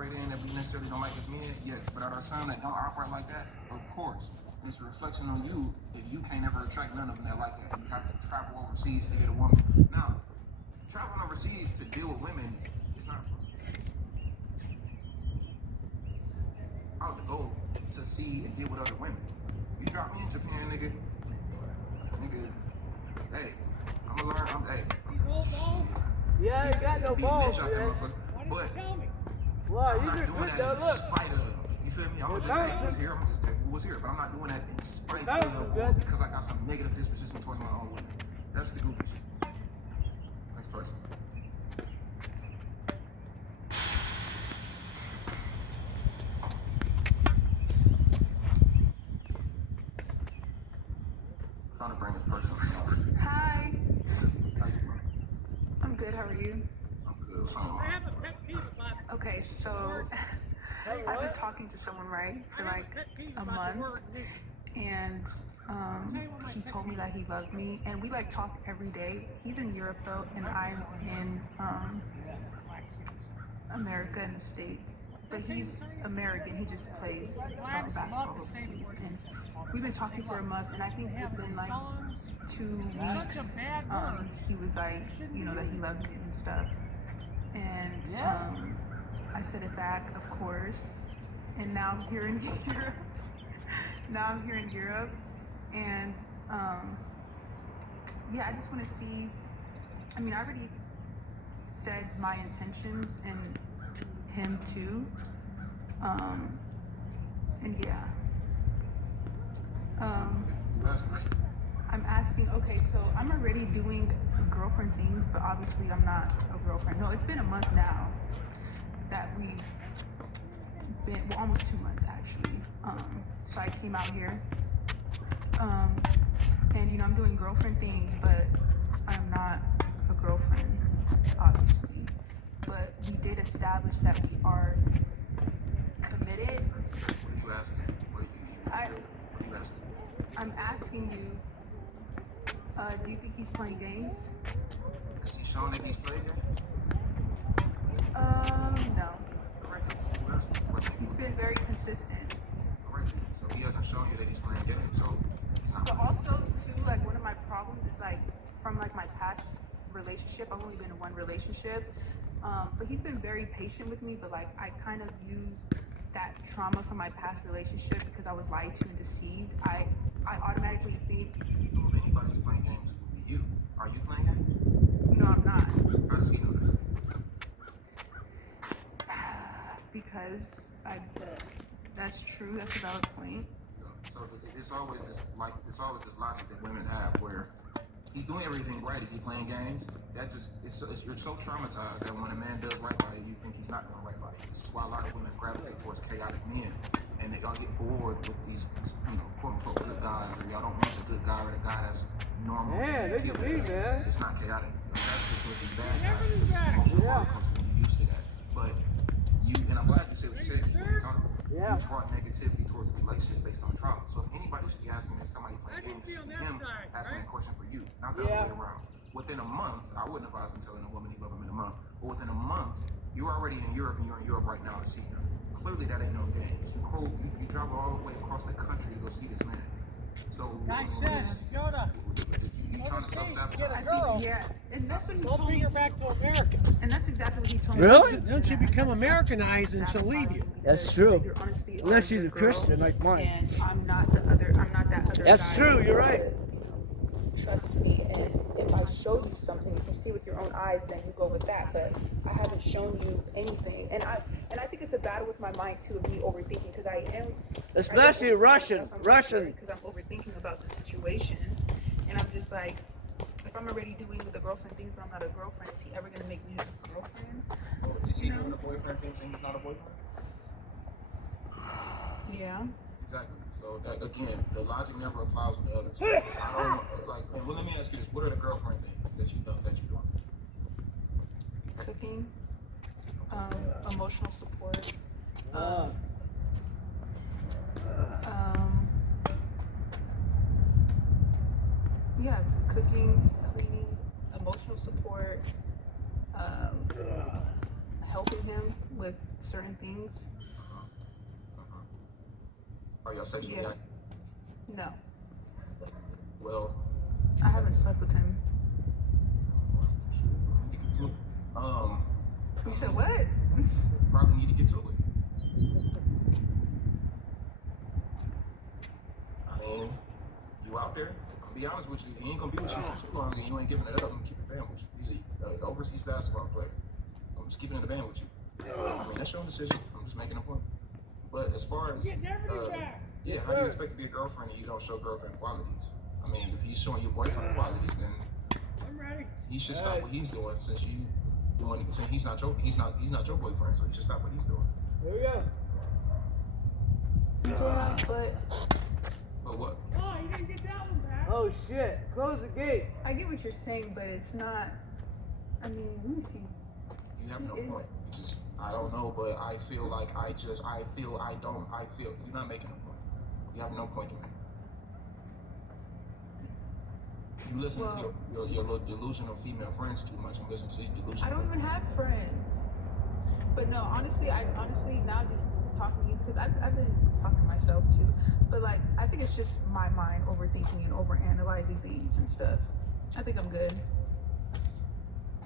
operate in that we necessarily don't like as men? Yes. But are there some that don't operate like that? Of course. It's a reflection on you if you can't ever attract none of them that like that. You have to travel overseas to get a woman. Now, traveling overseas to deal with women is not out to go to see and deal with other women. You drop me in Japan, nigga, hey, I'm gonna learn. Hey, Yeah, you got no balls, man. But Well, I'm these not are doing good that though, in look. spite of. You feel me? I'm gonna just, hey, who was here? I'm gonna just tell you who was here. But I'm not doing that in spite of or because I got some negative disposition towards my own women. That's the goofy shit. Next person. I'm trying to bring this person. Hi. How you doing? I'm good. How are you? I'm good. What's on? Okay, so I've been talking to someone, right, for like a month, and he told me that he loved me, and we like talk every day. He's in Europe though, and I'm in America in the States. But he's American. He just plays basketball overseas, and we've been talking for a month, and I think within like 2 weeks, he was like, you know, that he loved me and stuff. And I said it back, of course. And now I'm here in Europe. And yeah, I just want to see. I mean, I already said my intentions and him too. And yeah. I'm asking, okay, so I'm already doing girlfriend things, but obviously I'm not a girlfriend. No, it's been a month now that we've been, well, almost 2 months actually. So I came out here, and you know, I'm doing girlfriend things, but I'm not a girlfriend, obviously. But we did establish that we are committed. What are you asking? What are you asking? I'm asking you, do you think he's playing games? Has he shown that he's playing games? No. Correct. You asking. He's been very consistent. Correct. So he hasn't shown you that he's playing games. So he's not. But also, too, like one of my problems is like from like my past relationship. I've only been in one relationship, but he's been very patient with me. But like I kind of used that trauma from my past relationship because I was lied to and deceived. I automatically think. If anybody's playing games, it would be you. Are you playing games? No, I'm not. How does he know that? Because that's true. That's a valid point. So it's always this logic that women have where he's doing everything right. Is he playing games? That just you're so traumatized that when a man does right by you, you think he's not doing right by you. This is why a lot of women gravitate towards chaotic men, and y'all get bored with these, you know, quote unquote good guys, or y'all don't want the good guy or the guy that's normal. Man, look at me, man. It's not chaotic. That's just what these bad guys. This is emotional roller coaster when you're used to that. But you, and I'm glad you said what you said. You're accountable. Yeah. You brought negativity towards the relationship based on trauma. So if anybody should be asking, is somebody playing games? Him asking that question for you, not the other way around. Within a month, I wouldn't advise him telling a woman he love him in a month. But within a month, you're already in Europe, and you're in Europe right now to see him. Clearly, that ain't no games. You travel all the way across the country to go see this man. So I said, Yoda. You trying to self-sabotage? Get a girl. Yeah, and that's what he Don't told bring me. her back to America. And that's exactly what he told me. Really? Then she become Americanized and she'll leave you. That's true. You're honestly Unless she's a good girl, Christian like mine. And I'm not that other That's guy. true, you're right. Trust me, and if I show you something, you can see with your own eyes, then you go with that. But I haven't shown you anything, and I think it's a battle with my mind too of me overthinking because I am. Especially Russian. Because I'm overthinking about the situation, and I'm just like, if I'm already doing the girlfriend things, but I'm not a girlfriend, is he ever gonna make me his girlfriend? Is he doing the boyfriend thing saying he's not a boyfriend? Yeah. Exactly. So that, again, the logic never applies on the other side. I don't like. Well, let me ask you this: what are the girlfriend things that you done that you doing? Cooking, emotional support, yeah, cooking, cleaning, emotional support, helping him with certain things. Are y'all sexually Yeah. active? No, Well, I haven't slept with him. You said what? probably need to get to it. I mean, you out there. I'll be honest with you. He ain't gonna be with you for too long, and you ain't giving it up. I'm gonna keep it band with you. He's a overseas basketball player. I'm just keeping it a band with you. I mean, that's your own decision. I'm just making a point. But as far as yeah, how do you expect to be a girlfriend and you don't show girlfriend qualities? I mean, if he's showing you boyfriend qualities, then he should stop what he's doing since he's not your boyfriend, so he should stop what he's doing. Here we go. Yeah, but But what? Oh, you didn't get that one back. Oh shit! Close the gate. I get what you're saying, but it's not. I mean, let me see. You have no It is. point. You just I don't know, but I feel like you're not making a point. You have no point to make. You listen to your little delusional female friends too much and listen to these delusional. I don't even have friends. But no, honestly, now just talking to you, because I've been talking to myself too. But like, I think it's just my mind overthinking and overanalyzing things and stuff. I think I'm good.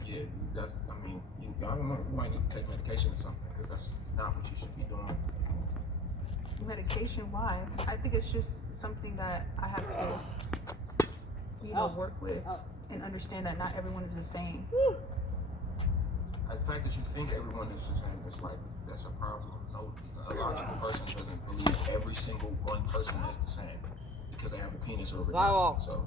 Yeah, that's. I mean, I don't know. You might need to take medication or something because that's not what you should be doing. Medication, why? I think it's just something that I have to, work with and understand that not everyone is the same. The fact that you think everyone is the same is like that's a problem. No, a logical person doesn't believe every single one person is the same because they have a penis over there. So.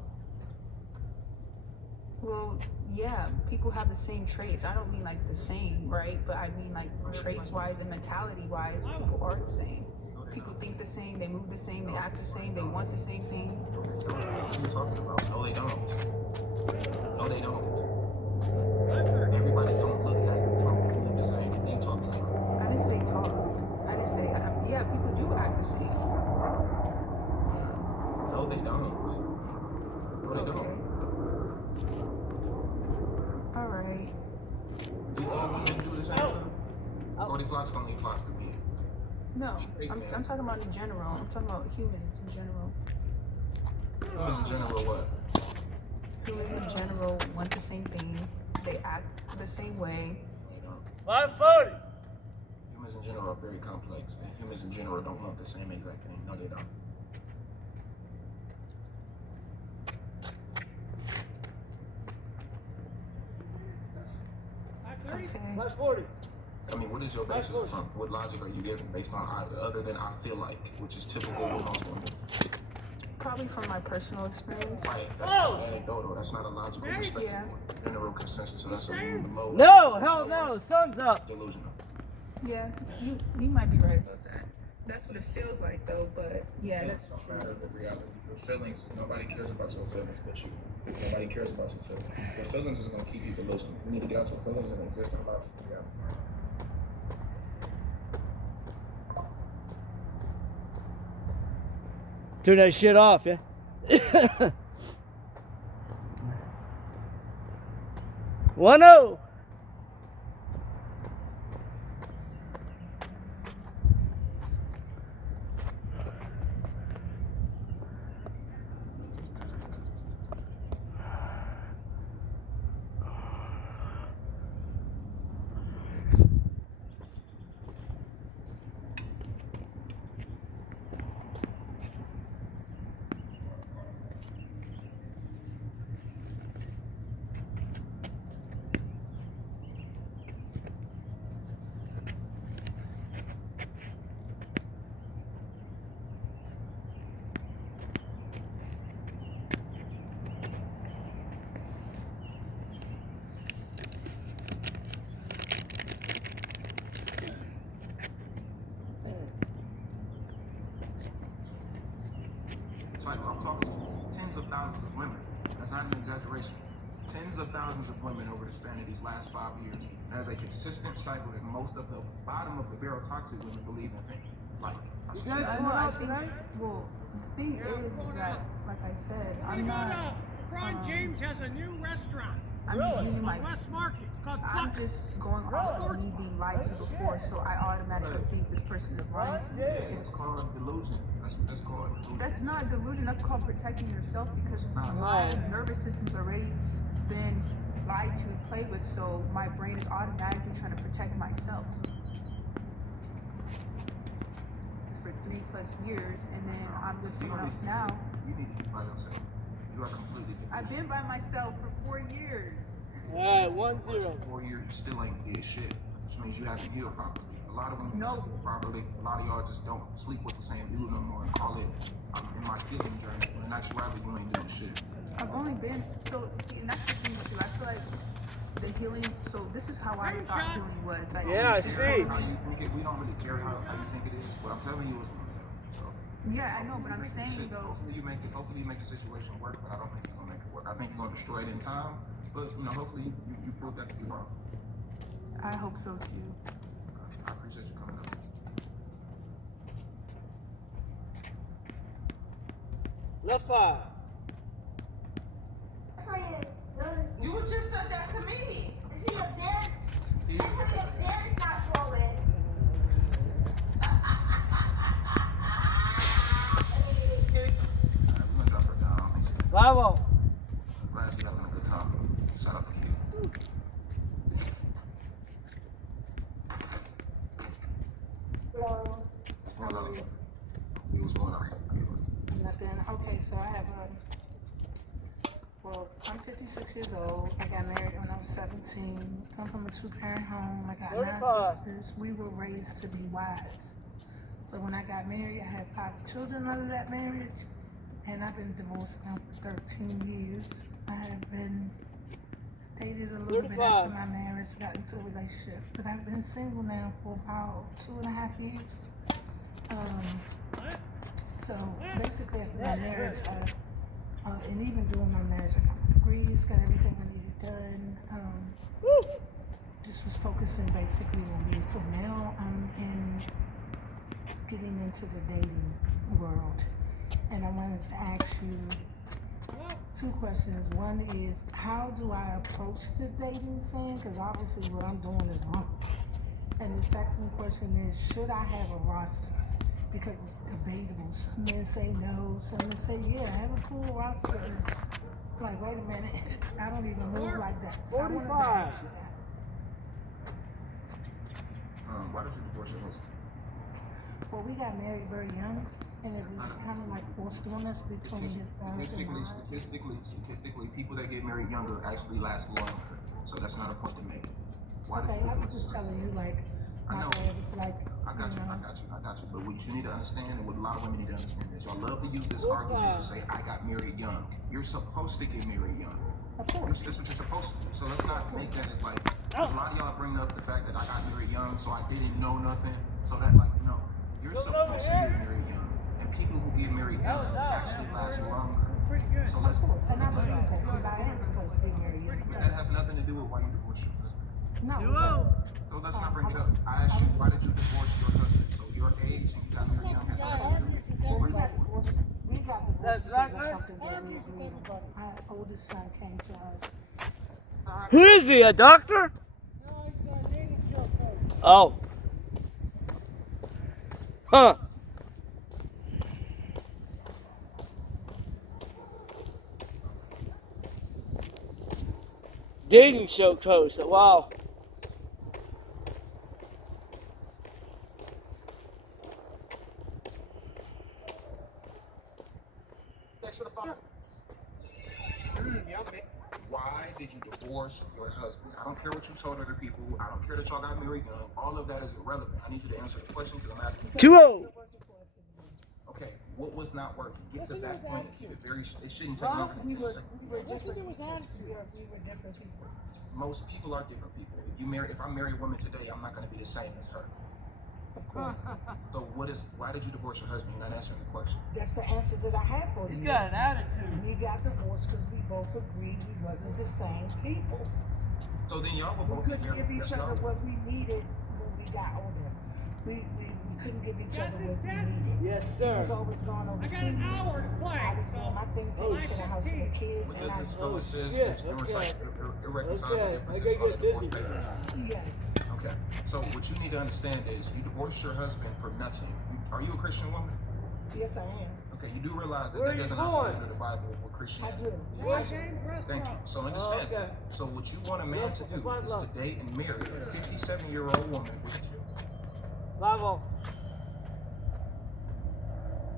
Well, yeah, people have the same traits. I don't mean like the same, right? But I mean like traits-wise and mentality-wise, people are the same. People think the same, they move the same, they act the same, they want the same thing. What are you talking about? No, they don't. No, they don't. Everybody don't look at you talking the same. What are you talking about? I didn't say talk. I didn't say, yeah, people do act the same. No, they don't. No, they don't. All right. Do all women do the same thing? Or this logic only applies to men? No, I'm talking about in general. I'm talking about humans in general. Humans in general, what? Humans in general want the same thing. They act the same way. They don't. 540. Humans in general are very complex, and humans in general don't want the same exact thing. No, they don't. Okay. 540. I mean, what is your basis from? What logic are you giving based on other than I feel like, which is typical with most women? Probably from my personal experience. Right, that's not anecdotal. That's not a logical perspective. Yeah. General consensus, so that's a low. No, hell no. Sun's up. Delusional. Yeah, you might be right about that. That's what it feels like though, but yeah, that's Don't true. matter the reality. Your feelings, nobody cares about your feelings but you. Nobody cares about your feelings. Your feelings is gonna keep you delusional. You need to get out your feelings and exist in logical reality. Turn that shit off, yeah? 1-0. It's like I'm talking to tens of thousands of women. That's not an exaggeration. Tens of thousands of women over the span of these last 5 years. And there's a consistent cycle that most of the bottom of the barrel toxic women believe in things. Like, I should say that. I think, well, the thing is that, like I said, I'm not. LeBron James has a new restaurant. I'm just using my. West Market. It's called I'm Bucket. just going off of me being lied to before, so I automatically think this person is lying to me. It's called delusion. That's called delusion. That's not delusion. That's called protecting yourself because my nervous system's already been lied to and played with, so my brain is automatically trying to protect myself. It's for 3+ years, and then I'm with someone else now. You need to be by yourself. You are completely different. I've been by myself for 4 years. Alright, 1-0. 4 years, you still ain't did shit, which means you haven't healed properly. A lot of women No. don't heal properly. A lot of y'all just don't sleep with the same dude no more and call it, I'm in my healing journey. When in actuality, you ain't doing shit. I've only been, so, see, and that's the thing too. I feel like the healing, so this is how I thought healing was. Like, Yeah, I just see. totally- How you think it, we don't really care how you think it is. What I'm telling you is what I'm telling you. So, Yeah, I know, but I'm hopefully you saying make the though, hopefully you make the situation work, but I don't think you're gonna make it work. I think you're gonna destroy it in time, but hopefully you prove that to be wrong. I hope so too. I appreciate you coming up. Left 5. You just said that to me. Is he a bear? Yeah. Because your beard is not growing. We're gonna drop her down. I don't think she. 5-0. Glad she's having a good time. Shout out to you. Hello. What's going on? Yeah, what's going on? Nothing. Okay, so I have well, I'm 56 years old. I got married when I was 17. I'm from a 2-parent home. I got 9 sisters. We were raised to be wives. So when I got married, I had 5 children out of that marriage. And I've been divorced now for 13 years. I have been dated a little bit after my marriage, got into a relationship. But I've been single now for about 2.5 years. So basically after my marriage, and even during my marriage, I got my degrees, got everything I needed done. Just was focusing basically on me. So now I'm getting into the dating world. And I wanted to ask you 2 questions. One is, how do I approach the dating scene? Because obviously what I'm doing is wrong. And the second question is, should I have a roster? Because it's debatable. Some men say no, some men say yeah, have a full roster. Like, wait a minute, I don't even move like that. So I wanted to ask you that. Why did you divorce your husband? Well, we got married very young, and it was kind of like forced on us between his parents and mine. Statistically, people that get married younger actually last longer. So that's not a point to make. Why did Okay, you I was divorce just your telling you, like, I my know. dad was like, I got you. But what you need to understand, and what a lot of women need to understand is, y'all love to use this argument to say, I got married young. You're supposed to get married young. of course. That's what you're supposed to do. So let's not make that as like, because a lot of y'all bring up the fact that I got married young, so I didn't know nothing. So that like, no. You're supposed to get married young. And people who get married young actually last longer. So let's, And I believe that, because I am supposed to be married young. that has nothing to do with why you divorced your husband. No, So let's not bring it up. I asked you, why did you divorce your husband? So your age and you got married young has nothing to do with it. well, we got divorced because of something that we agreed on. My oldest son came to us. Who is he? A doctor? No, he's a dating show coach. Oh. Huh. Dating show coach. Wow. Why did you divorce your husband? I don't care what you told other people. I don't care that y'all got married young. All of that is irrelevant. I need you to answer the question because I'm asking you. 2-0. Okay, what was not working? Get to that point. Keep it very. It shouldn't take longer than 10 seconds. What's to do with attitude? We were different people. Most people are different people. If I marry a woman today, I'm not going to be the same as her. Of course. So why did you divorce your husband? You're not answering the question. That's the answer that I had for you. He's got an attitude. We got divorced because we both agreed we wasn't the same people. So then y'all were We both couldn't together. give each That's other y'all. what we needed when we got older. We couldn't give each other what we needed. Yes, He sir. was always going I overseas. got an hour to play. I was doing my thing, taking care of the house and the kids, and I Religious drove. scholar says shit, it's okay. irreconcilable Okay, differences I gotta on the get divorce busy. papers. Yes. Okay. So what you need to understand is you divorced your husband for nothing. Are you a Christian woman? Yes, I am. Okay, you do realize that Where that are you doesn't going? operate under the Bible or I Christianity. do. Yes. Thank you. So understand. okay. So what you want a man to do is to date and marry a 57-year-old woman with children. 5-0.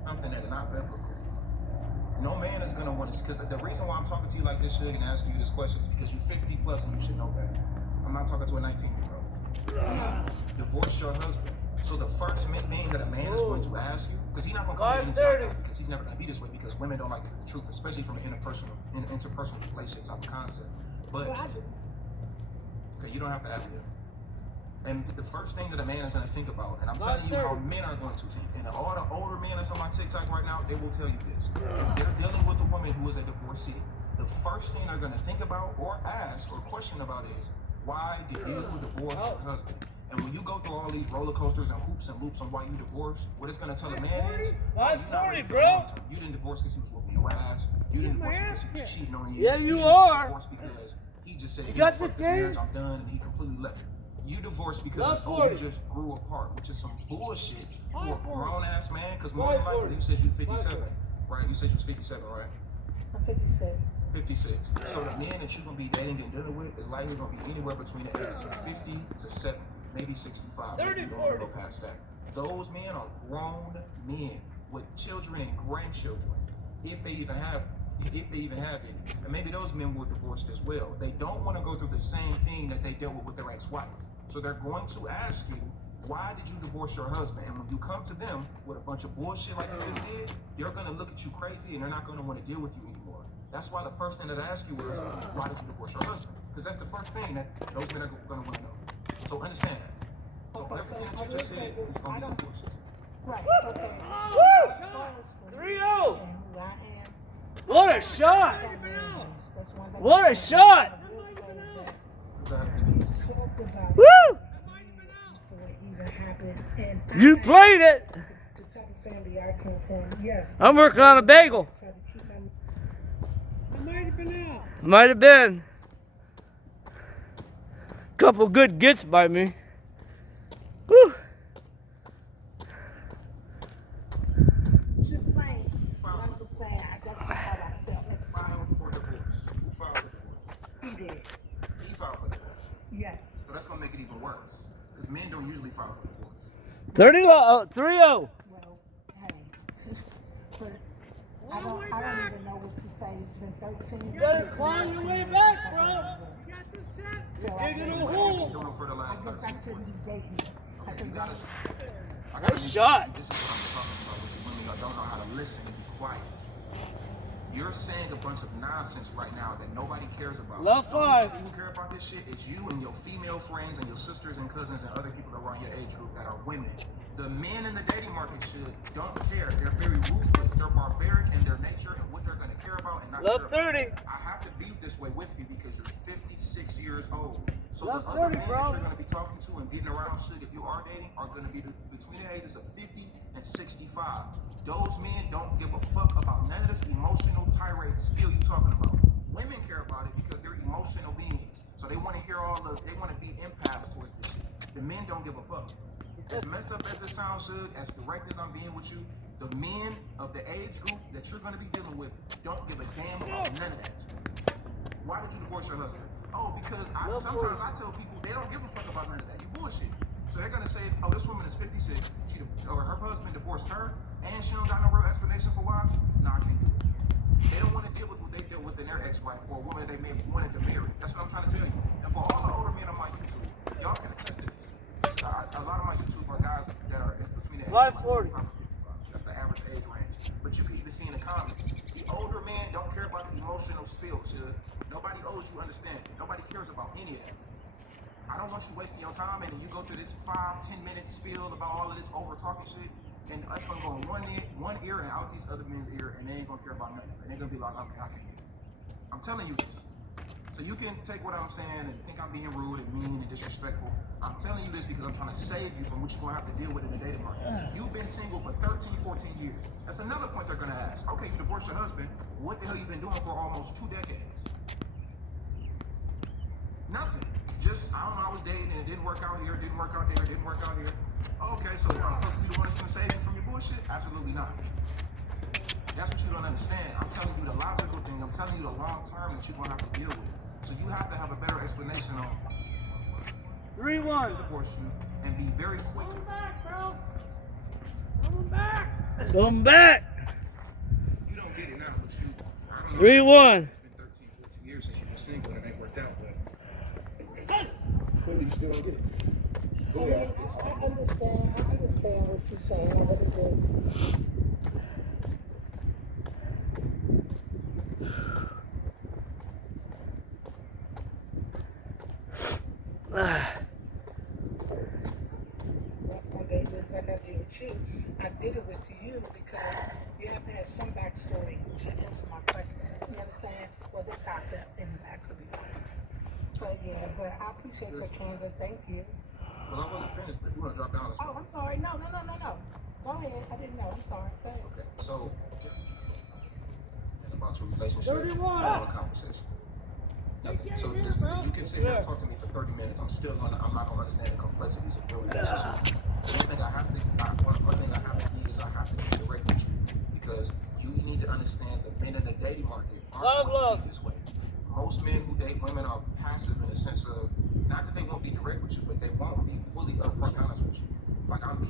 Something that is not biblical. No man is gonna want to, because the reason why I'm talking to you like this, Suge, and asking you this question is because you're 50 plus and you should know that. I'm not talking to a 19-year-old. Divorce your husband. So the first thing that a man is going to ask you, because he's not going to come to you 5:30. because he's never going to be this way, because women don't like the truth, especially from an interpersonal relationship type of concept. But Well, I do. okay, you don't have to ask him. And the first thing that a man is going to think about, and I'm telling you how men are going to think, and all the older men that's on my TikTok right now, they will tell you this. If they're dealing with a woman who is a divorcee, the first thing they're going to think about or ask or question about is, why did you divorce your husband? And when you go through all these roller coasters and hoops and loops on why you divorced, what it's going to tell a man is, oh, you're not ready for the long term. You didn't divorce because he was whooping your ass. You didn't divorce because he was cheating on you. Yeah, you didn't are. divorce because he just said, You you got fuck the this marriage, game? I'm done, and he completely left. You divorced because Not you 40. just grew apart, which is some bullshit for a 40. grown ass man. Because more than likely, you said you 57, right? You said you was 57, right? I'm 56. 56. So the men that you're gonna be dating and dealing with is likely gonna be anywhere between the ages of 50 to 70, maybe 65. 30, You don't wanna 40. go past that. Those men are grown men with children and grandchildren, if they even have any. And maybe those men were divorced as well. They don't want to go through the same thing that they dealt with their ex-wife. So they're going to ask you, why did you divorce your husband? And when you come to them with a bunch of bullshit like you just did, they're going to look at you crazy and they're not going to want to deal with you anymore. That's why the first thing that I ask you is, why did you divorce your husband? Because that's the first thing that those men are going to want to know. So understand that. So Okay, everything so that you just said is going to be some bullshit. Right. Okay. Woo! First, for 3-0. me and who I am, What a shot! that's one thing What I a shot! will say that What does that have to do you with it? talked about Woo! it before it even happened. And You played it. the type of family I come from, yes. I'm working on a bagel. Try to keep my It might have been out. Might have been. Couple good gets by me. Woo! just playing. I'm just saying, that's just how I felt. Filed for divorce. Who filed for divorce? He did. He filed for divorce. Yes. So that's gonna make it even worse. Because men don't usually file for divorce. 3-0. Well, hey. But I don't even know what to say. It's been 13 You better 13, climb your 14 way years back, since I've bro. been divorced. You got this set. So You're I digging guess, a What hole. have you doing for the I last guess I 13 shouldn't be dating. I Okay, you think gotta. that's- I gotta Good mention shot. This is what I'm talking about with you women. Y'all don't know how to listen and be quiet. You're saying a bunch of nonsense right now that nobody cares about. Love The only five. people who care about this shit is you and your female friends and your sisters and cousins and other people around your age group that are women. The men in the dating market don't care. They're very ruthless. They're barbaric in their nature and what they're going to care about and not Love care about. 30. I have to be this way with you because you're 56 years old. So Love the other 30, men bro. that you're going to be talking to and getting around shit if you are dating are going to be between the ages of 50 and 65. Those men don't give a fuck about none of this emotional tirade spiel you talking about. Women care about it because they're emotional beings. So they want to hear they want to be empaths towards this shit. The men don't give a fuck. As messed up as it sounds, Suge, as direct as I'm being with you, the men of the age group that you're going to be dealing with don't give a damn about none of that. Why did you divorce your husband? Oh, because sometimes I tell people they don't give a fuck about none of that. You bullshit. So they're going to say, oh, this woman is 56, or her husband divorced her, and she don't got no real explanation for why? Nah, I can't do it. They don't want to deal with what they dealt with in their ex-wife or a woman that they may wanted to marry. That's what I'm trying to tell you. And for all the older men on my YouTube, y'all can attest to this. A lot of my YouTube are guys that are between the ages of 540. 45 and 55. That's the average age range. But you can even see in the comments, the older men don't care about the emotional spill, Suge. Nobody owes you understanding. Nobody cares about any of that. I don't want you wasting your time and then you go through this 5-10 minute spiel about all of this over talking shit, and us gonna go in one ear and out these other men's ear, and they ain't gonna care about nothing. And they're gonna be like, okay, I can't. I'm telling you this. So you can take what I'm saying and think I'm being rude and mean and disrespectful. I'm telling you this because I'm trying to save you from what you're gonna have to deal with in the dating market. You've been single for 13, 14 years. That's another point they're gonna ask. Okay, you divorced your husband. What the hell you been doing for almost 2 decades? just, I don't know, I was dating and it didn't work out here, it didn't work out there, it didn't work out here. Okay, so I'm supposed to be the one that's gonna save you from your bullshit? Absolutely not. That's what you don't understand. I'm telling you the logical thing. I'm telling you the long term that you're gonna have to deal with. So you have to have a better explanation on 3-1. divorce you and be very quick. Come back, bro. Come back. Come back. You don't get it now, but you, I don't know. 3-1. It's been 13, 14 years since you've been single and it ain't worked out, but clearly you still don't get it. Go ahead. I understand what you're saying. I really do. I did it with you because you have to have some backstory to answer my question. You understand? Well, that's how I felt, and that could be wrong. But yeah, but I appreciate your candor. Thank you. Well, I wasn't finished, but if you want to drop down, Oh, I'm sorry. No. Go ahead. I didn't know. I'm sorry. Go ahead. okay. So, about your relationship, 31. have a conversation. Nothing. So this, you can sit here and talk to me for 30 minutes. I'm not gonna understand the complexities of your relationship. One thing I have to be is I have to be direct with you because you need to understand the men in the dating market aren't going to be this way. Most men who date women are passive in the sense of not that they won't be direct with you, but they won't be fully upfront honest with you. Like I'm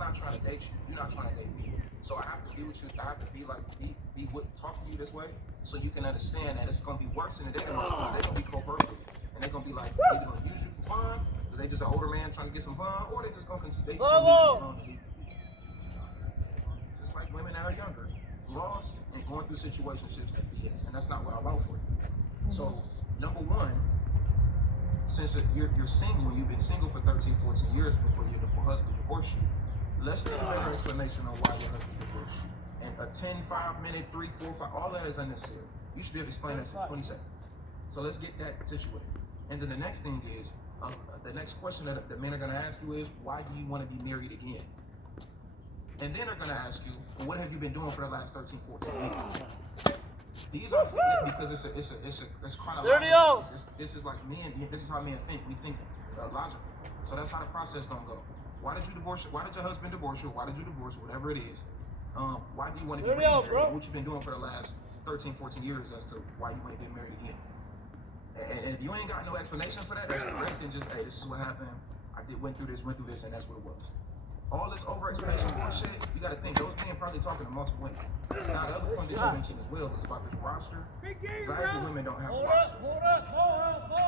not trying to date you. You're not trying to date me. So I have to be with you. I have to be talk to you this way, so you can understand that it's gonna be worse in the dating market because they're gonna be covert with you, and they're gonna be like either gonna use you for fun because they just an older man trying to get some fun, or they just gonna leave you alone to leave you. Just like women that are younger, lost and going through situationships that BS, and that's not what I want for you. So number one, since you're single and you've been single for 13, 14 years before your husband divorced you, let's get a better explanation on why your husband divorced you. And a 10, 5-minute, 3, 4, 5, all that is unnecessary. You should be able to explain that in 20 seconds. So let's get that situated. And then the next thing is, the next question that the men are going to ask you is, why do you want to be married again? And then they're going to ask you, well, what have you been doing for the last 13, 14 years? These are because it's chronological. This is like men. This is how men think. We think logical. So that's how the process don't go. Why did you divorce? Why did your husband divorce you? Why did you divorce? Whatever it is. Why do you want to get married? What you've been doing for the last 13, 14 years as to why you want to get married again? And if you ain't got no explanation for that, that's correct. And just, hey, this is what happened. I went through this, and that's what it was. All this over explanation bullshit, you got to think those men probably talking to multiple women. Now the other point that you mentioned as well is about this roster. Valuable women don't have rosters.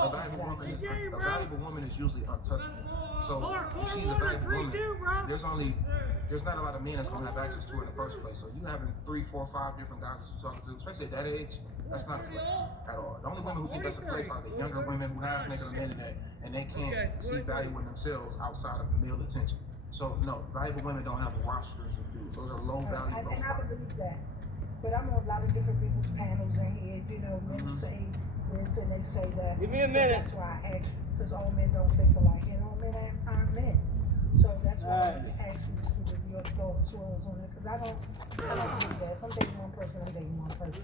A valuable woman is usually untouchable. So if she's a valuable woman, there's not a lot of men that's gonna have access to her in the first place. So you having 3, 4, 5 different guys that you're talking to, especially at that age, that's not a flex at all. The only women who think that's a flex are the younger women who have niggas on the internet and they can't see value in themselves outside of male attention. So no, valuable women don't have rosters of dudes. Those are low value. And I believe that. But I'm on a lot of different people's panels in here. You know, men say this and they say that. Give me a minute. That's why I asked you, because all men don't think alike, and all men aren't men. So that's why I wanted to ask you to see what your thoughts was on it. Because I don't believe that. If I'm dating one person, I'm dating one person.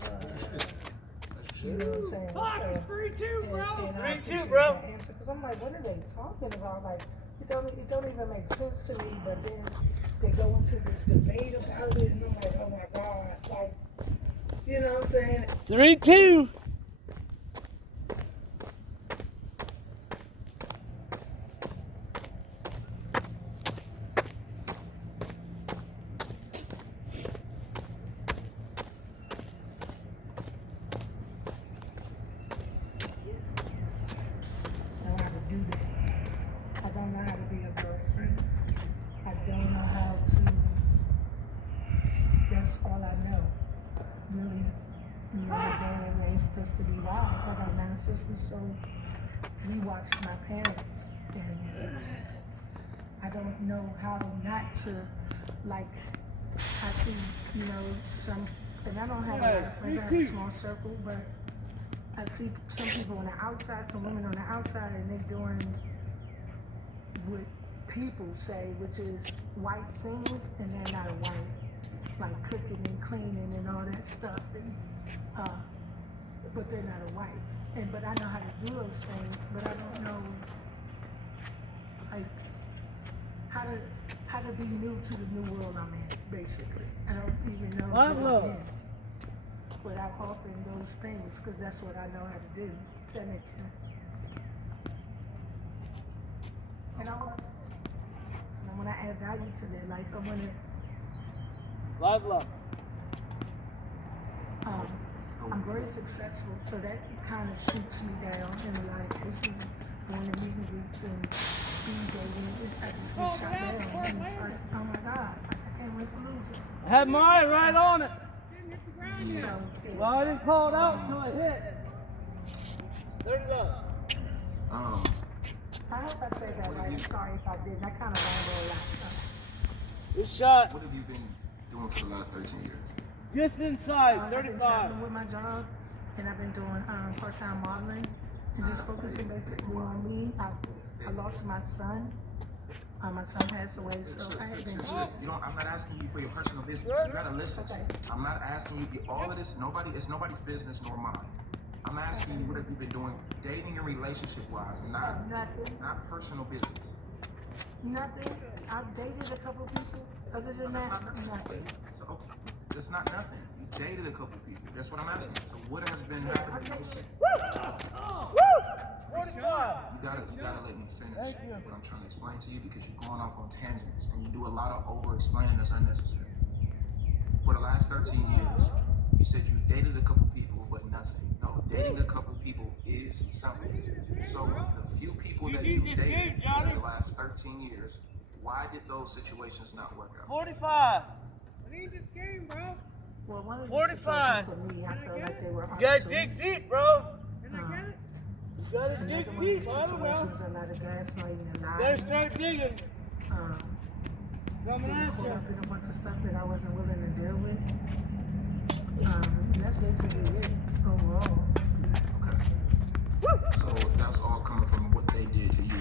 You know what I'm saying? Fuck, it's 3-2, bro. 3-2, bro. Because I'm like, what are they talking about? Like, it don't even make sense to me. But then they go into this debate about it, and I'm like, oh my God, like, you know what I'm saying? 3-2. So we watched my parents, and I don't know how not to, like, I see, you know, some, and I don't have a lot of friends, I have a small circle, but I see some people on the outside, some women on the outside, and they're doing what people say, which is white things, and they're not a wife, like cooking and cleaning and all that stuff, and but they're not a wife. But I know how to do those things, but I don't know, like, how to be new to the new world I'm in, basically. I don't even know what I'm in without offering those things, because that's what I know how to do, if that makes sense. And I want to add value to their life. I want to, Love. I'm very successful, so that kind of shoots me down in a lot of cases. Going to meet and greets and speed dating, I just get shot down. And it's like, oh my God, I can't wait for losing. I had mine right on it. So, Well, I didn't call it out until I hit. 30 up. I hope I said that right. I'm sorry if I didn't. I kind of rambled a lot. Good shot. What have you been doing for the last 13 years? Just inside, I've been 35. traveling with my job, and I've been doing part-time modeling, and just focusing basically on me. I lost my son. My son passed away, so I have been. I'm not asking you for your personal business. You gotta listen. Okay. I'm not asking you all of this. It's nobody's business nor mine. I'm asking you what have you been doing, dating and relationship wise, Nothing. not personal business. Nothing. I've dated a couple people. Other than that, nothing. So okay, that's not nothing. You dated a couple people. That's what I'm asking. So what has been happening? You gotta let me finish what I'm trying to explain to you, because you're going off on tangents and you do a lot of over explaining that's unnecessary. For the last 13 years, you said you dated a couple people, but nothing. No, dating a couple people is something. So the few people that you dated for the last 13 years, why did those situations not work out? 45. I need this game, bro. Well, one of the 45. situations for me, I felt like they were You gotta opportunities. dig deep, bro. Can I get it? You gotta Another dig one of deep. the I don't know. situations are not a gaslighting and Better lying. start digging. Coming Getting at caught you. up in a bunch of stuff that I wasn't willing to deal with. And that's basically it overall. Okay. So that's all coming from what they did to you,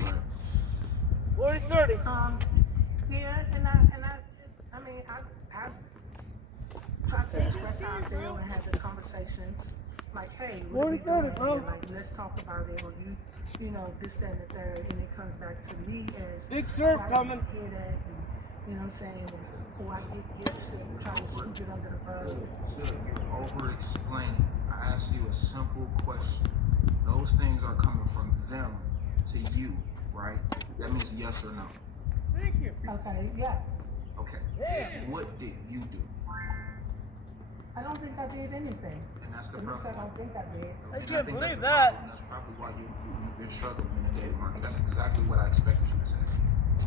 right? 40-30. Yeah, I mean, I've tried to express how I feel and have the conversations. Like, hey, what are we 40-30, doing bro. here? Like, let's talk about it, or you know, this, that, and the third, and it comes back to me as Big surf why did coming. I hear that, and, you know what I'm saying? Or I get gifts and try to scoop it under the rug. Sure, you're over explaining. I asked you a simple question. Those things are coming from them to you, right? That means yes or no. Thank you. Okay, yes. Okay. What did you do? I don't think I did anything. And that's the At least I problem. don't think I did. I And can't think that's believe the that. problem. That's probably why you've been struggling in the dating market. That's exactly what I expected you to say.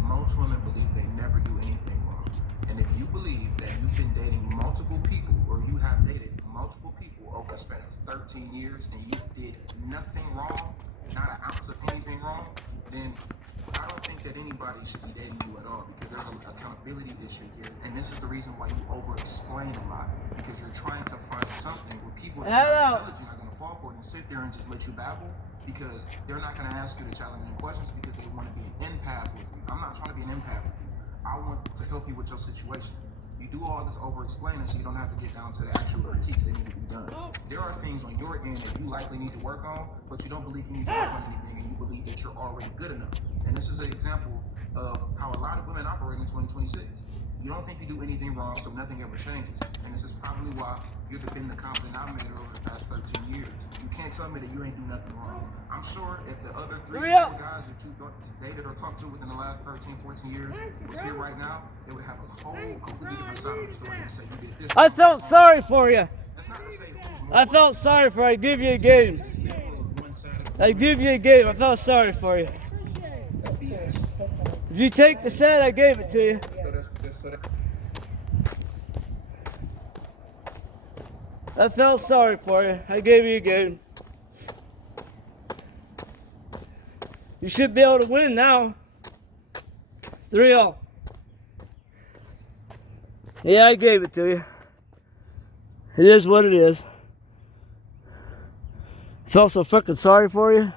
Most women believe they never do anything wrong. And if you believe that you've been dating multiple people, or you have dated multiple people over the span of 13 years, and you did nothing wrong, not an ounce of anything wrong, then I don't think that anybody should be dating you at all, because there's an accountability issue here. And this is the reason why you over-explain a lot, because you're trying to find something where people that are intelligent are going to fall for it and sit there and just let you babble, because they're not going to ask you the challenging questions because they want to be an empath with you. I'm not trying to be an empath with you. I want to help you with your situation. You do all this over-explaining so you don't have to get down to the actual critiques that need to be done. There are things on your end that you likely need to work on, but you don't believe you need to work on anything, and you believe that you're already good enough. And this is an example of how a lot of women operate in 2026. You don't think you do anything wrong, so nothing ever changes. And this is probably why you've been the common denominator over the past 13 years. You can't tell me that you ain't do nothing wrong. I'm sure if the other 3 or 4 guys that you dated or talked to within the last 13, 14 years was here right now, they would have a whole completely different side of the story and say you did this. I felt sorry for you. That's not to say who's more. I felt sorry for you. I give you a game. It's definitely one side of the I give you a game. I felt sorry for you. That's BS. If you take the set, I gave it to you. So that I felt sorry for you. I gave you a game. You should be able to win now. 3-0. Yeah, I gave it to you. It is what it is. Felt so fucking sorry for you.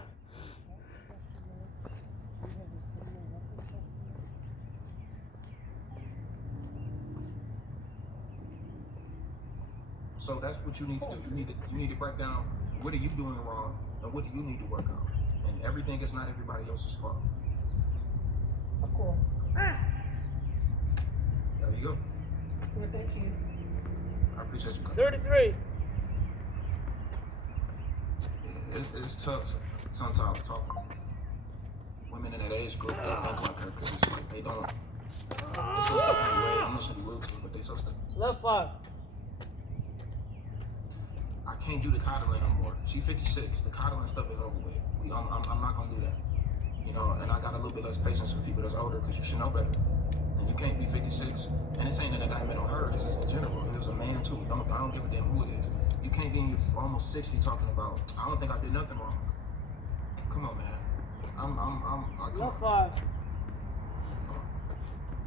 So that's what you need to do. You need to break down what are you doing wrong, and what do you need to work on? And everything is not everybody else's fault. Of course. There you go. Well, thank you. I appreciate you coming. 33. It's tough sometimes talking to women in that age group that think like her, because it's like they're so stuck in their ways. I'm not gonna be rude to them, but they so stuck. Left 5. I can't do the coddling no more. She's 56. The coddling stuff is over with. I'm not gonna do that. You know, and I got a little bit less patience for people that's older, because you should know better. And you can't be 56. And this ain't an indictment on her. This is in general. It was a man too. I don't give a damn who it is. You can't be in your almost 60 talking about, I don't think I did nothing wrong. Come on, man. Come Left on. 5.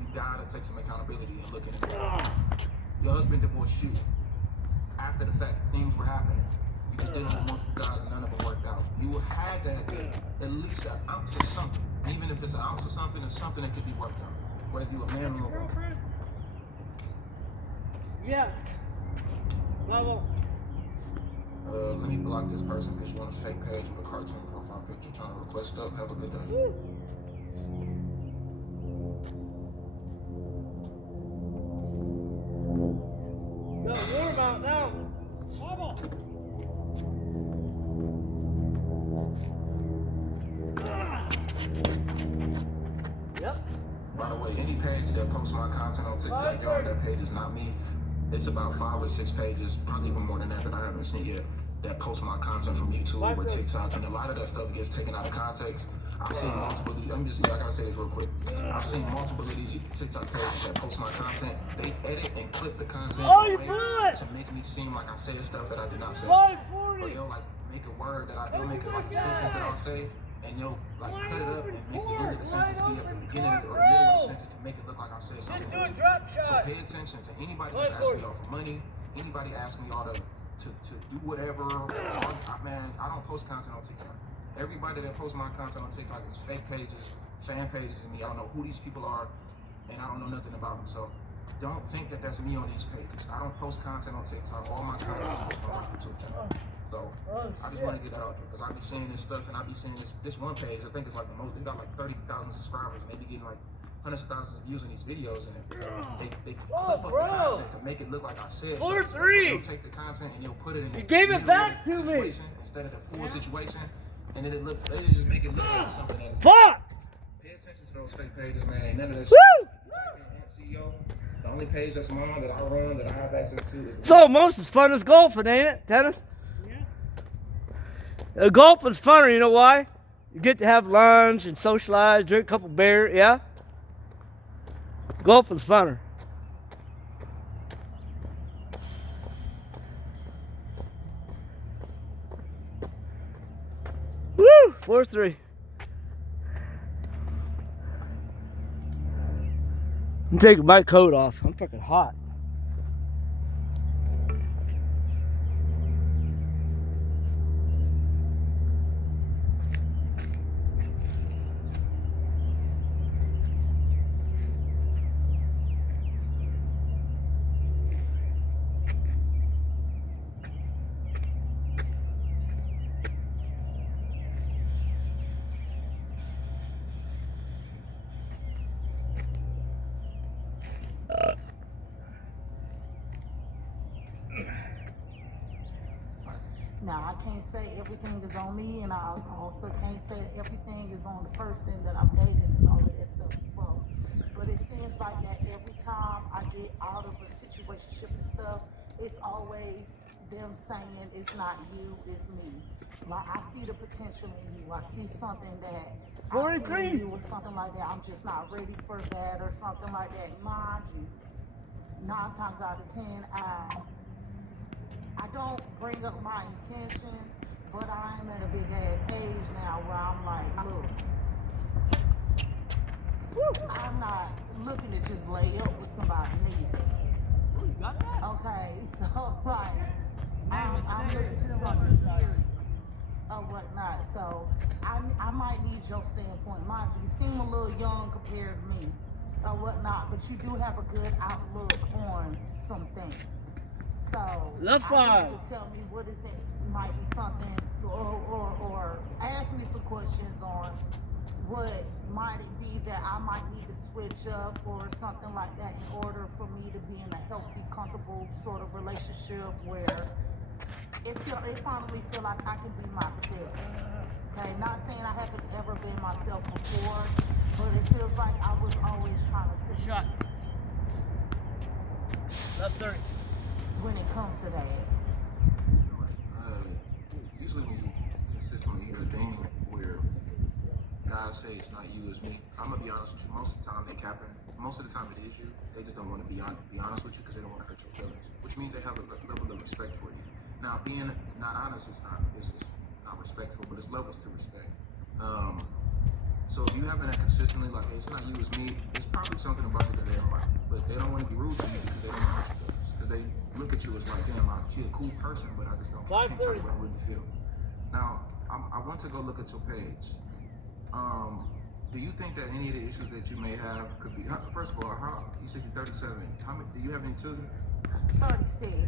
You gotta take some accountability and look at it. Your husband divorced you. After the fact, things were happening. You was dealing with multiple guys and none of them worked out. You had to have at least an ounce of something. Even if it's an ounce of something, it's something that could be worked on. Whether you're a man or a woman. Yeah. Level. Let me block this person because you want a fake page with a cartoon profile picture trying to request stuff. Have a good day. Woo. Got a warm out now. Bubble. Yep. By the way, any page that posts my content on TikTok, y'all, that page is not me. It's about 5 or 6 pages, probably even more than that I haven't seen yet, that post my content from YouTube or TikTok, and a lot of that stuff gets taken out of context. I've seen multiple, I gotta say this real quick. I've seen multiple of these TikTok pages that post my content. They edit and clip the content to make me seem like I said stuff that I did not say. Or they'll like make a word that they'll make it like a sentence that I'll say, and they'll like cut it up and make the end of the sentence be at the beginning of the, or the middle of the sentence to make it look like I said something else. So pay attention to anybody that's asking y'all for money, anybody asking y'all to do whatever. Man, I don't post content on TikTok. Everybody that posts my content on TikTok is fake pages, fan pages to me. I don't know who these people are, and I don't know nothing about them. So don't think that that's me on these pages. I don't post content on TikTok. All my content is posted on my YouTube channel. So I just want to get that out there because I be seeing this stuff, and I be seeing this one page. I think it's like the most. It's got like 30,000 subscribers, maybe getting like hundreds of thousands of views on these videos, and they clip up the content to make it look like I said. 4-3. They'll take the content and they'll put it in. You gave it back to me instead of the full situation, and then they just make it look like something that is. Fuck! Pay attention to those fake pages, man. Ain't none of that Woo! shit. CEO, the only page that's mine that I run that I have access to is. So most as fun as golfing, ain't it, Dennis? Golf is funner, you know why? You get to have lunch and socialize, drink a couple beers, yeah? Golf is funner. Woo! 4-3. I'm taking my coat off. I'm fucking hot. Now, I can't say everything is on me, and I also can't say everything is on the person that I've dated and all of that stuff before. But it seems like that every time I get out of a situationship and stuff, it's always them saying it's not you, it's me. Like, I see the potential in you. I see something that I see in you or something like that. I'm just not ready for that or something like that. Mind you, 9 times out of 10, I don't bring up my intentions, but I'm at a big ass age now where I'm like, look, I'm not looking to just lay up with somebody neither. Okay, so like, I'm looking for something serious or whatnot. So I might need your standpoint. Mind you, you seem a little young compared to me or whatnot, but you do have a good outlook on some things. So Love I fire. need you to tell me what is it might be something, or ask me some questions on what might it be that I might need to switch up or something like that in order for me to be in a healthy, comfortable sort of relationship where it finally feel like I can be myself. Okay, not saying I haven't ever been myself before, but it feels like I was always trying to fit Shot. Left 30. when it comes to that. Usually when you consistently hear a thing where guys say it's not you, it's me, I'm gonna be honest with you. Most of the time they capping. Most of the time it is you. They just don't want to be honest with you because they don't want to hurt your feelings. Which means they have a level of respect for you. Now, being not honest is not respectful, but it's levels to respect. So if you having that consistently, like, hey, it's not you, it's me, it's probably something about you that they don't like. But they don't want to be rude to you because they don't want to hurt your feelings. Because they look at you as like, damn, she's a cool person, but I just can't tell you what I really feel. Now, I want to go look at your page. Do you think that any of the issues that you may have could be, first of all, you said you're 37. Do you have any children? 36.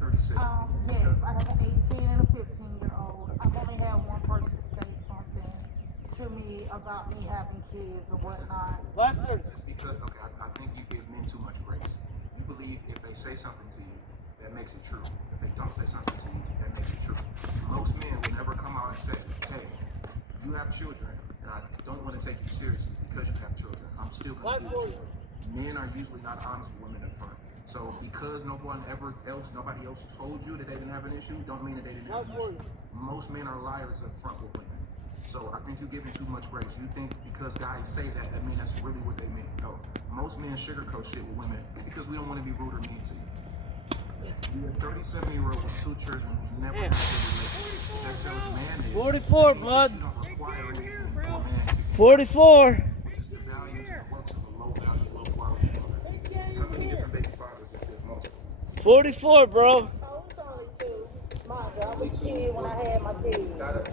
36. Yes, I have an 18 and a 15-year-old. I've only had one person say something to me about me having kids or whatnot. Left 30. It's because, okay, I think you give men too much grace. You believe if they say something to you, that makes it true. If they don't say something to you, that makes it true. Most men will never come out and say, hey, you have children, and I don't want to take you seriously because you have children. I'm still going to do it to you. Men are usually not honest with women up front. So because nobody else told you that they didn't have an issue, don't mean that they didn't have an issue. Most men are liars up front with women. So I think you're giving too much grace. You think because guys say that means that's really what they mean. No. Most men sugarcoat shit with women because we don't want to be rude or mean to you. You're a 37-year-old with 2 children who's never had a relationship. That tells man is 44, blood. you don't require anything for a man to get 44. which is the values and works of a low value, low quality woman. How many different baby fathers if there's multiple? 44, bro. Oh, it's only 2. Mind you, I was a kid when I had my kids. Got it.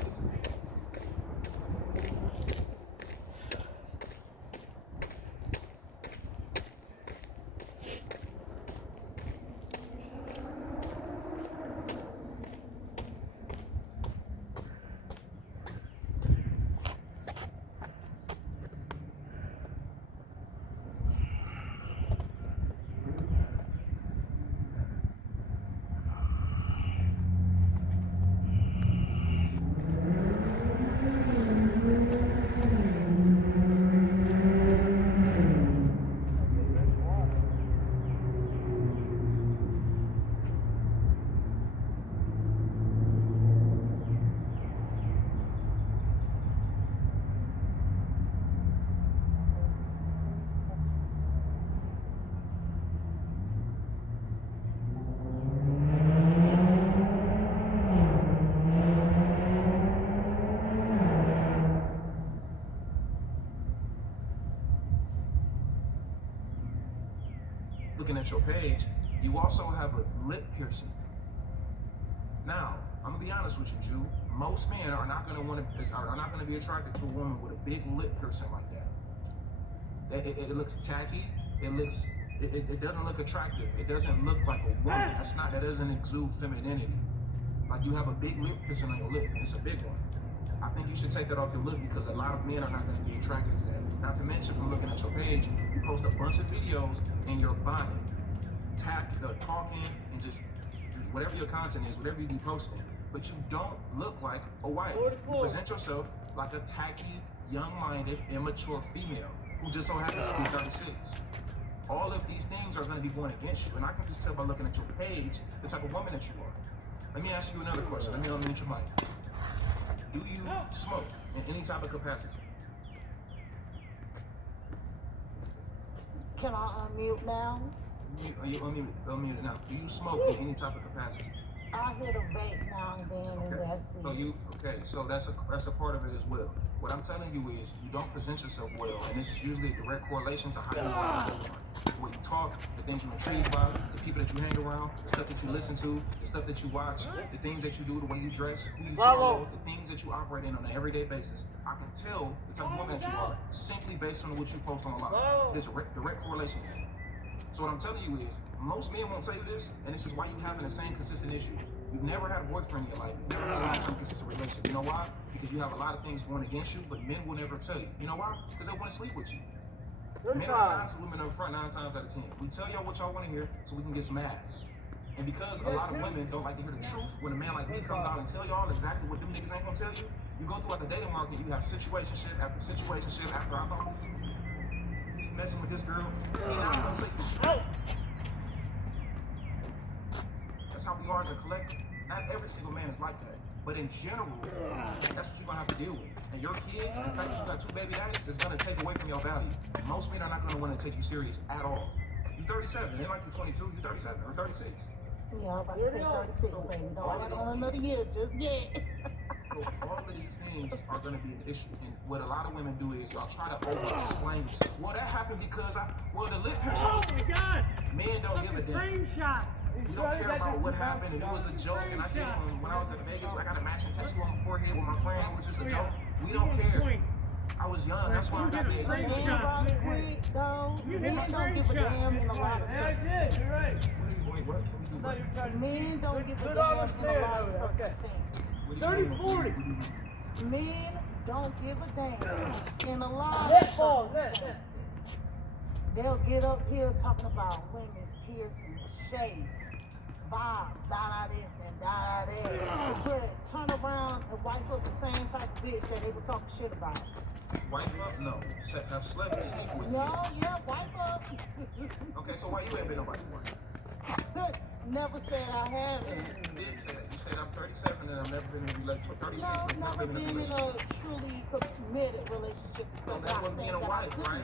Looking at your page, you also have a lip piercing. Now, I'm gonna be honest with you, Jew. Most men are not gonna be attracted to a woman with a big lip piercing like that. It looks tacky. It doesn't look attractive. It doesn't look like a woman. That doesn't exude femininity. Like you have a big lip piercing on your lip, and it's a big one. I think you should take that off your lip because a lot of men are not going to be attracted to that. Not to mention, from looking at your page, you post a bunch of videos in your bonnet, talking, and just whatever your content is, whatever you be posting. But you don't look like a wife. You present yourself like a tacky, young-minded, immature female who just so happens to be 36. All of these things are going to be going against you, and I can just tell by looking at your page the type of woman that you are. Let me ask you another question. Let me unmute your mic. Do you smoke in any type of capacity? Can I unmute now? Are you unmuted now? Do you smoke in any type of capacity? I hit a vape now and then, and that's it. So that's a part of it as well. What I'm telling you is you don't present yourself well, and this is usually a direct correlation to how you are. The way you talk, the things you're intrigued by, the people that you hang around, the stuff that you listen to, the stuff that you watch, the things that you do, the way you dress, who you follow, the things that you operate in on an everyday basis. I can tell the type of woman that you are simply based on what you post online. There's a direct correlation. So what I'm telling you is, most men won't tell you this, and this is why you're having the same consistent issues. You've never had a boyfriend in your life. You've never had a long-term consistent relationship. You know why? Because you have a lot of things going against you, but men will never tell you. You know why? Because they want to sleep with you. Men are honest, women are front 9 times out of 10. We tell y'all what y'all want to hear so we can get some ass. And because a lot of women don't like to hear the truth, when a man like me comes out and tell y'all exactly what them niggas ain't gonna tell you, you go throughout the dating market, you have situationship after situationship after I thought you messing with this girl, and I'm gonna take the truth. That's how we are as a collective. Not every single man is like that. But in general, that's what you're gonna have to deal with. And your kids, and the fact that you got 2 baby daddies, is gonna take away from your value. Most men are not gonna want to take you serious at all. You're 37, they like you're 22, you're 37 or 36. Yeah, I'm about to say 36, baby. Don't have another year just yet. So all of these things are going to be an issue. And what a lot of women do is y'all try to over-explain yourself. Well, that happened because the lip piercing Oh was... my God! Men don't give a damn. Screenshot. We don't care about what happened, and it was a joke, and I did it when I was in Vegas. I got a matching tattoo on my forehead with my friend. It was just a joke. We don't care. I was young. That's why I got the... Men right quick, though. Men don't give a damn in a lot of circumstances. You're right. Wait, what? What do you do? Men don't give a Put on the damn in a lot of stairs. Okay. circumstances. 30-40. Men don't give a damn in a lot Let of fall, let. circumstances. They'll get up here talking about women's piercing, shades, vibes, da this and da that. But turn around and wipe up the same type of bitch that they were talking shit about. Wipe up? No. Have slept and sleep with. No, yeah, wipe up. Okay, so why you ain't been nobody for? Never said I haven't. You did say that. You said I'm 37 and I've never been in a relationship. 36 No, and never been in a relationship. truly committed relationship and So stuff. that Not wasn't saying being a that I wife, couldn't. right?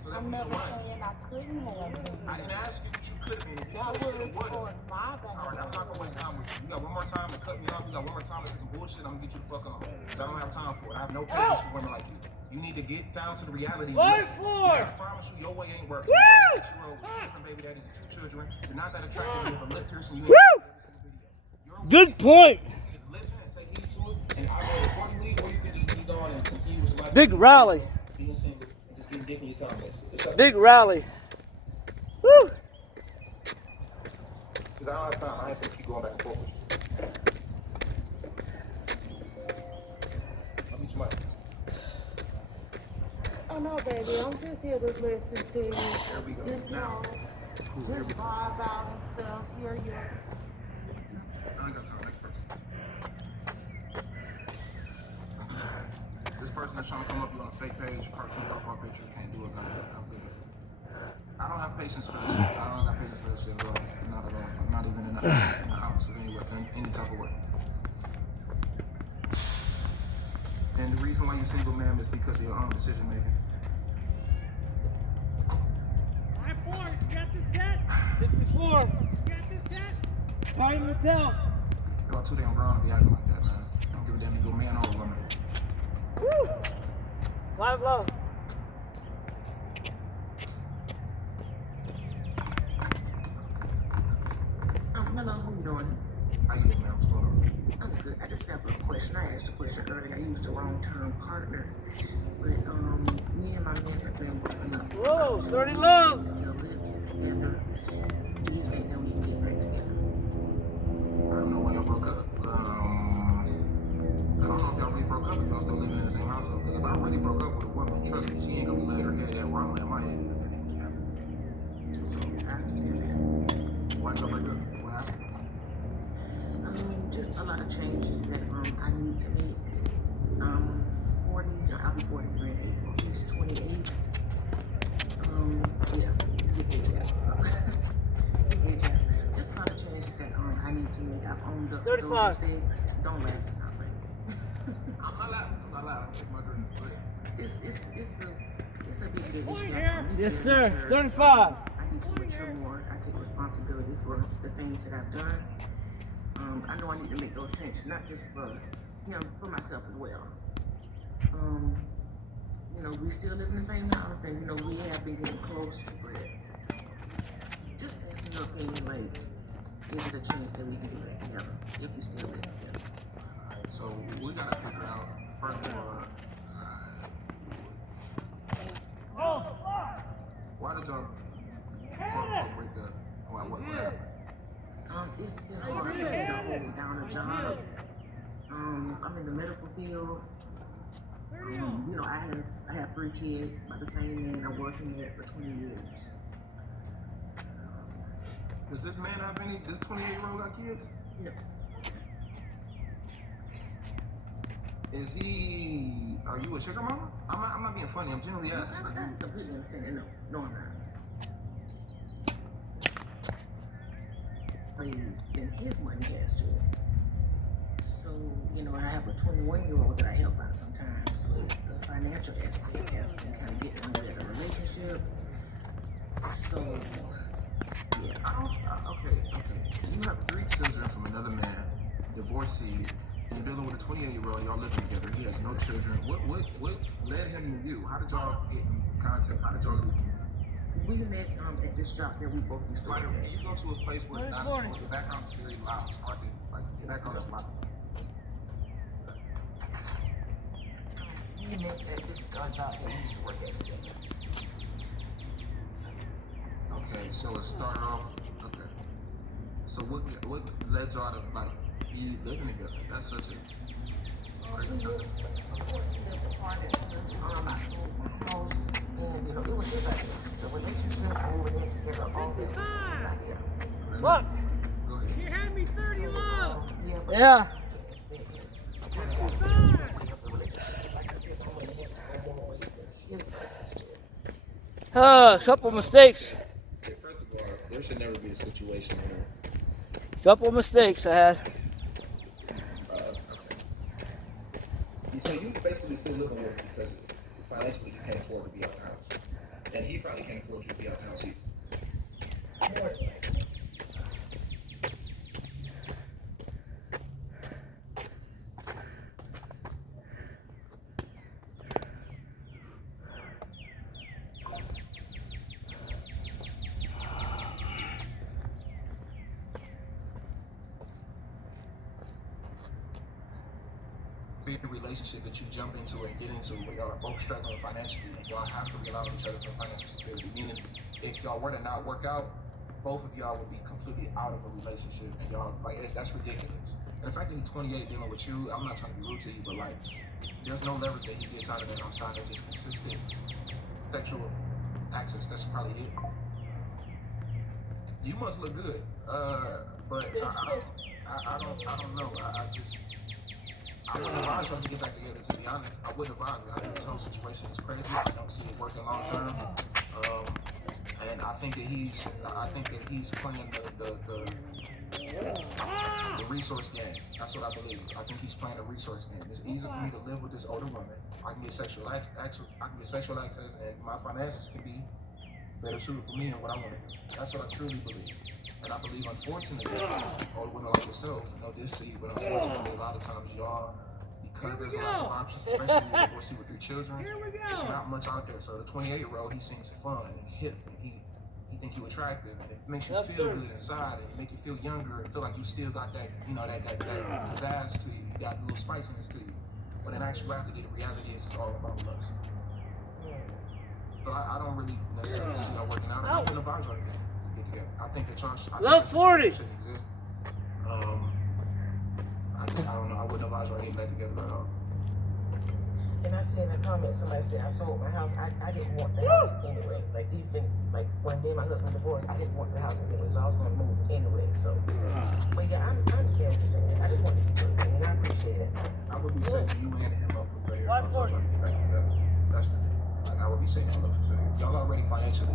So that I'm wasn't never a wife. saying I couldn't have been. I didn't ask you what you could have been. If you That could've said was what. for my All right, I'm not gonna waste time with you. You got one more time to cut me off. You got one more time to say some bullshit. I'm gonna get you the fuck on. Because I don't have time for it. I have no patience for women like you. You need to get down to the reality. Fourth Listen, floor. I promise you, your way ain't working. Woo! You're 36-year-old with 2 different baby daddies and 2 children. You're not that attractive. You have a lip piercing. You ain't Woo! every single video. Your Good way is- point. You can listen and take heed to it, and I will accordingly, or you can just be gone and continue with your life. Big rally. Being single and just getting dick in your time. It's up. Big rally. Woo! Because I don't have time. I ain't think keep going back and forth with you. I'll meet you Monday. Oh no, baby, I'm just here to listen to you. There we go. Just Now, talk, cool. Here we just go. vibe out and stuff. Hear you. I ain't got time. Next person. This person that's trying to come up with on a fake page, cartoon profile picture, can't do it. I'm good. I don't have patience for this shit. I don't got patience for this shit at all. Not at all. I'm not even in the house or anywhere, any type of way. And the reason why you're single, ma'am, is because of your own decision making. 5-4. You got the set? 54. You got the set? Time to tell. Y'all too damn grown to be acting like that, man. Don't give a damn if you're a man or a woman. Woo! Live love. Hello, how you doing? How you doing, man? What's going on? I'm good. I just have a question. I asked a question earlier. I used the wrong term partner. But me and my man have been broken up. Whoa, 30 We love. still live together. Do you think that we can get back together? I don't know why y'all broke up. I don't know if y'all really broke up if y'all still living in the same household. Because if I really broke up with a woman, trust me, she ain't gonna be laying her head at where I'm laying my head. So, I understand that. why y'all break up? What happened? Just a lot of changes that I need to make. 40, I'll be 43 in April. He's 28. Yeah, good age gap. So, good age gap. Just a lot of changes that I need to make. I've owned up to 35. those mistakes. Don't laugh, it's not funny. I'm not loud. I'm taking my drink. Go ahead. It's a big age Point gap. here. He's Yes, very sir. mature. 35. I need to mature more. I take responsibility for the things that I've done. I know I need to make those changes, not just for him, for myself as well. You know, we still live in the same house, and you know, we have been getting close, but just asking your opinion, like, is it a chance that we can get back together if we still live together? Alright, so we gotta figure out, first of all, why did y'all quote unquote break up? What happened? It's been hard for me to hold down a job. I'm in the medical field. You know, I have 3 kids by the same man I was married for 20 years. Does this man have any? This 28-year-old got kids? No. Is he? Are you a sugar mama? I'm not being funny. I'm generally asking. I completely understand that. No, I'm not. Plays in his money has to. So, you know, and I have a 21-year-old that I help out sometimes. So the financial aspect has to kind of get in the way of the relationship. So, yeah. Okay. You have 3 children from another man, divorcee. You're dealing with a 28-year-old. Y'all living together. He has no children. What led him to you? How did y'all get in contact? How did y'all do? We met at this job that we both used to work Like, at. you go to a place where it's not as the background is very loud. It's hard to, like, your background is loud. We met at this job that we used to work at together. Okay, so it started off. Okay. So what led y'all to like be living together? That's such a. Of course, we lived apart at first. I sold my house, and you know, it was his idea. The relationship, moving in together, all that was his idea. Look. Go ahead. You had me 30 love. Yeah. A couple mistakes. First of all, there should never be a situation where. Couple mistakes I had. Okay. So you basically still living with him because financially you can't afford to be out the house, and he probably can't afford you to be out the house either. Be a relationship that you jump into and get into where y'all are both struggling financially and y'all have to rely on each other for financial security. Meaning, if y'all were to not work out, both of y'all would be completely out of a relationship, and y'all like that's ridiculous. And the fact that he's 28 dealing with you, I'm not trying to be rude to you, but like, there's no leverage that he gets out of that outside of just consistent sexual access. That's probably it. You must look good, but I don't know. I wouldn't advise y'all to get back together, to be honest. I wouldn't advise it. I think this whole situation is crazy. I don't see it working long term. And I think that he's playing the resource game. That's what I believe. I think he's playing a resource game. It's easy for me to live with this older woman. I can get sexual access, and my finances can be better suited for me and what I want to do. That's what I truly believe. And I believe, unfortunately, older women like yourselves, I know this to you, but unfortunately, a lot of times y'all, because there's a lot of options, especially when you're divorced with 3 children, there's not much out there. So the 28-year-old, he seems fun and hip, and he think you attractive, and it makes you feel good inside, and it make you feel younger, and feel like you still got that, you know, that pizzazz to you. You got a little spiciness to you. But in actuality, the reality is it's all about lust. So I don't really necessarily see y'all working out. I wouldn't advise y'all to get together. I think that y'all Love 40 should exist. I don't know. I wouldn't advise y'all getting back together at all. And I said in the comments, somebody said I sold my house. I didn't want the house anyway. Like even like when me and my husband divorced, I didn't want the house anyway, so I was gonna move anyway. So, but yeah, I understand what you're saying. I just want to keep it, and I appreciate it. I would be setting you and him up for failure. I'm trying to get back together. That's the thing. Like I would be setting him up for failure. Y'all already financially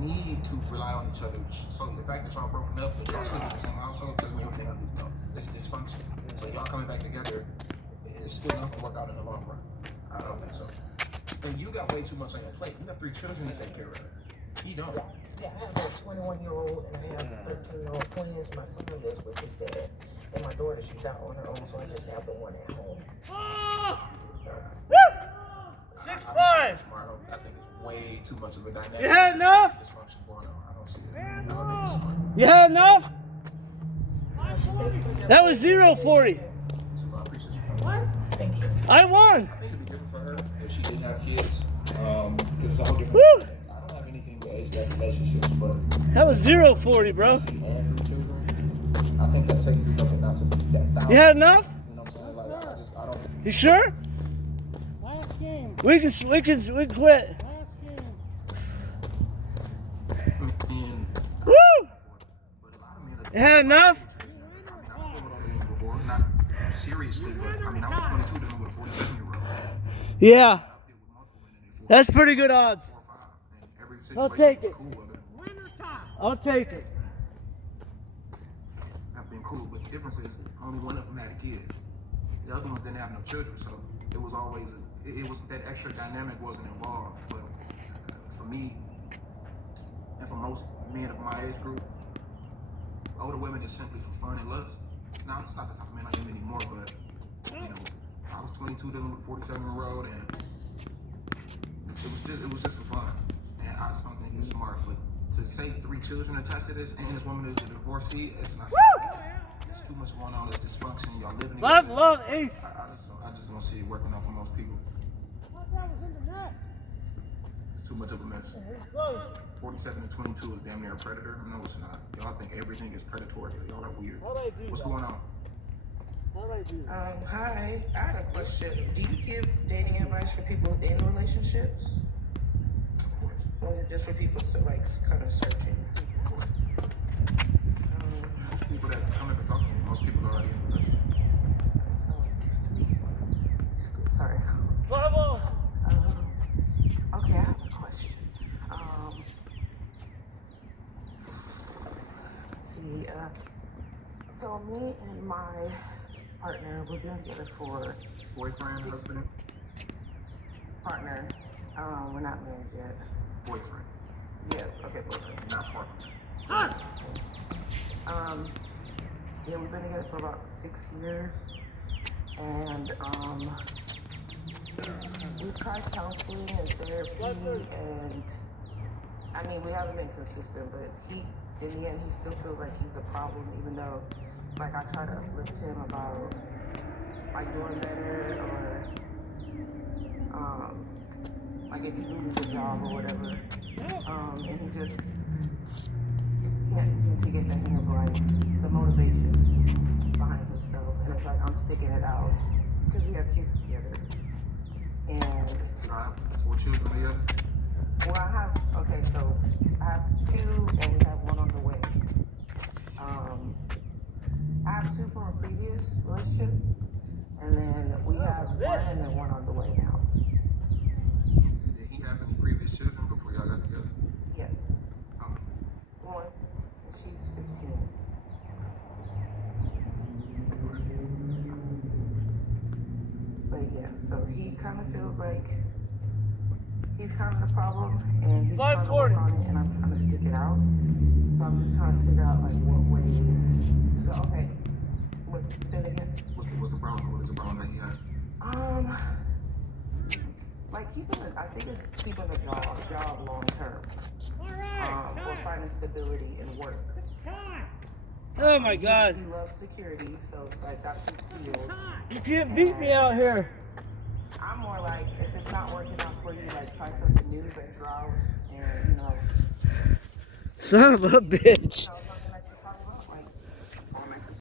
need to rely on each other. So the fact that y'all broken up, but y'all sleeping in the same household tells me everything I need to know. It's dysfunction. So y'all coming back together, it's still not gonna work out in the long run. I don't think so. And you got way too much on your plate. You have 3 children to take care of. He don't. Yeah, I have a 21-year-old and I have 13-year-old twins. My son lives with his dad, and my daughter, she's out on her own, so I just have the one at home. Woo! 6'5". I think it's way too much of a dynamic. You had enough? Dysfunction going on. I don't see it. I don't think it's smart. You had enough? That was 0-40. So I appreciate you coming. Thank you. I won. I think it'd be different for her if she didn't have kids. Because it's all different. Woo! I don't have anything but age gap relationships, but That was 0-40, bro. and 3 children, I think that takes this up a notch to that 1,000. You had enough? You know what I'm saying? Like, I don't. You sure? Last game. We can quit. Last game. And, Woo! but a lot of men are. You had enough? I mean, I've been with other women before, not seriously, but I mean, I was 22 dealing with a 47-year-old. Yeah. I've dealt with multiple women in their 40s, That's pretty good odds. 4 or 5, and every I'll situation take was it. cool with it. Winner time. I'll take it. I've been cool, but the difference is only one of them had a kid. The other ones didn't have no children, so it was always it was that extra dynamic wasn't involved. But for me, and for most men of my age group, older women is simply for fun and lust. Now it's not the type of man I am anymore, but you know, I was 22 dealing with a 47-year-old, and it was just for fun. And I just don't think you're smart. But to say 3 children attached to this, and this woman is a divorcee, it's not. There's too much going on. It's dysfunction. Y'all living together. Love, Ace. I just don't see it working out for most people. Thought that was in the net. It's too much of a mess. It's close. 47 and 22 is damn near a predator. No, it's not. Y'all think everything is predatory. Y'all are weird. How'd I do What's that? going on? How'd I do that? Hi, I had a question. Do you give dating advice for people in relationships? Of course. Or is it just for people like kind of searching? Of course. Most people that come up and talk to me, most people are already in a relationship. Sorry. Bravo. Okay, I have a question. So me and my partner, we've been together for Boyfriend, husband, partner. We're not married yet. boyfriend, Yes, okay, boyfriend. not partner. Yeah, we've been together for about 6 years, and we've tried counseling and therapy, and I mean, we haven't been consistent, but in the end, he still feels like he's a problem, even though, like, I try to uplift him about, like, doing better, or, like, if he loses a job or whatever, and he just can't seem to get the hang of, like, the motivation behind himself, and it's like, I'm sticking it out, because we have kids together, and I have 4 children together. well, so I have 2 and we have 1 on the way. I have 2 from a previous relationship, and then we have 1 and then 1 on the way now. Did he have any previous children before y'all got together? Yes. How many? 1, and she's 15. But yeah, so he kind of feels like he's kind of the problem, and he's trying to work 540. on it, and I'm trying to stick it out. So I'm just trying to figure out like what ways. So okay, say it again. What's the problem? What is the problem that he has? Like I think it's keeping a job long term, All right. or Time. finding stability in work. Time. Oh my God. He loves security, so it's like that's his field. Time. You can't beat me out here. I'm more like, if it's not working out for you, like try something new, venture out, and Son of a bitch.